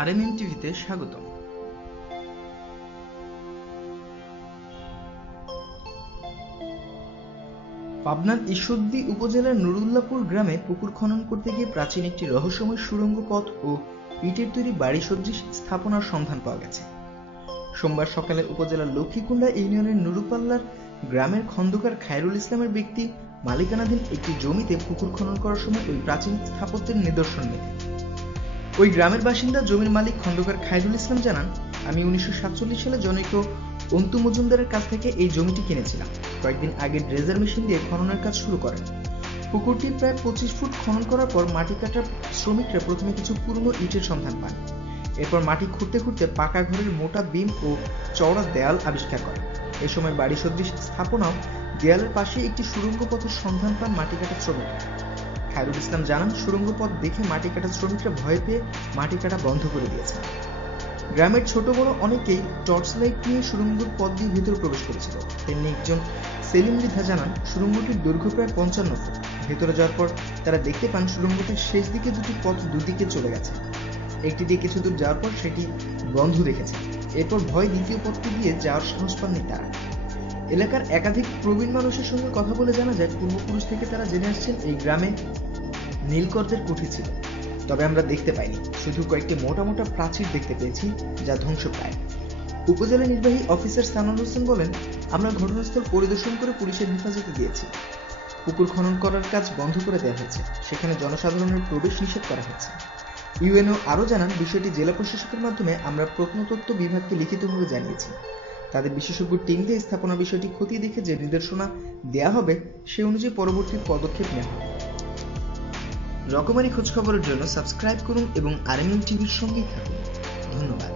RMM টিভিতে স্বাগতম। পাবনার ঈশ্বরদী উপজেলার নুরুল্লাপুর গ্রামে পুকুর খনন করতে গিয়ে প্রাচীন একটি রহস্যময় সুড়ঙ্গ পথ ও ইটের তৈরি বাড়ি সদৃশ স্থাপনার সন্ধান পাওয়া গেছে। সোমবার সকালে উপজেলার লক্ষ্মীকুণ্ডা ইউনিয়নের নুরুপাল্লার গ্রামের খন্দকার খায়রুল ইসলামের ব্যক্তি মালিকানাধীন একটি জমিতে পুকুর খনন করার সময় ওই প্রাচীন স্থাপত্যের নিদর্শন মেলে। ওই গ্রামের বাসিন্দা জমির মালিক খন্দকার খায়রুল ইসলাম জানান, আমি 1947 সালে জনৈক অন্তু মজুমদারের কাছ থেকে এই জমিটি কিনেছিলাম। কয়েকদিন আগে ড্রেজার মেশিন দিয়ে খননের কাজ শুরু করেন। পুকুরটি প্রায় 25 ফুট খনন করার পর মাটি কাটার শ্রমিকরা প্রথমে কিছু পুরনো ইটের সন্ধান পান। এরপর মাটি খুঁড়তে খুঁড়তে পাকা ঘরের মোটা বিম ও চওড়া দেয়াল আবিষ্কার করেন। এ সময় বাড়ি সদৃশ স্থাপনাও দেয়ালের পাশে একটি সুড়ঙ্গ পথের সন্ধান পান মাটি কাটা শ্রমিকরা। খায়রুল ইসলাম জানান, সুড়ঙ্গ পথ দেখে মাটি কাটা শ্রমিকরা ভয় পেয়ে মাটি কাটা বন্ধ করে দিয়েছে। গ্রামের ছোট বড় অনেকেই টর্চ লাইট নিয়ে সুড়ঙ্গের পথ দিয়ে ভেতরে প্রবেশ করেছিল। তেমনি একজন সেলিম মৃধা জানান, সুড়ঙ্গটির দৈর্ঘ্য প্রায় 55 ফুট। ভেতরে যাওয়ার পর তারা দেখতে পান সুড়ঙ্গটির শেষ দিকে দুটি পথ দুদিকে চলে গেছে। একটি দিয়ে কিছু দূর যাওয়ার পর সেটি বন্ধ দেখেছে। এরপর ভয় দ্বিতীয় পথটি দিয়ে যাওয়ার সাহস পাননি তারা। এলাকার একাধিক প্রবীণ মানুষের সঙ্গে কথা বলে জানা যায়, পূর্বপুরুষ থেকে তারা জেনে আসছেন এই গ্রামে নীলকরদের কুঠি ছিল, তবে আমরা দেখতে পাইনি। শুধু কয়েকটি মোটা মোটা প্রাচীর দেখতে পেয়েছি, যা ধ্বংসপ্রায়। উপজেলা নির্বাহী অফিসার সানাউল হোসেন বলেন, আমরা ঘটনাস্থল পরিদর্শন করে পুলিশের হেফাজতে দিয়েছি। পুকুর খনন করার কাজ বন্ধ করে দেওয়া হয়েছে, সেখানে জনসাধারণের প্রবেশ নিষেধ করা হয়েছে। ইউএনও আরও জানান, বিষয়টি জেলা প্রশাসকের মাধ্যমে আমরা প্রত্নতত্ত্ব বিভাগকে লিখিতভাবে জানিয়েছি। তাদের বিশেষজ্ঞ টিম দিয়ে স্থাপনা বিষয়টি খতিয়ে দেখে যে নির্দেশনা দেয়া হবে সে অনুযায়ী পরবর্তী পদক্ষেপ নেওয়া হবে। রকমারি খোঁজখবরের জন্য সাবস্ক্রাইব করুন এবং আরএমএম টিভির সঙ্গেই থাকুন। ধন্যবাদ।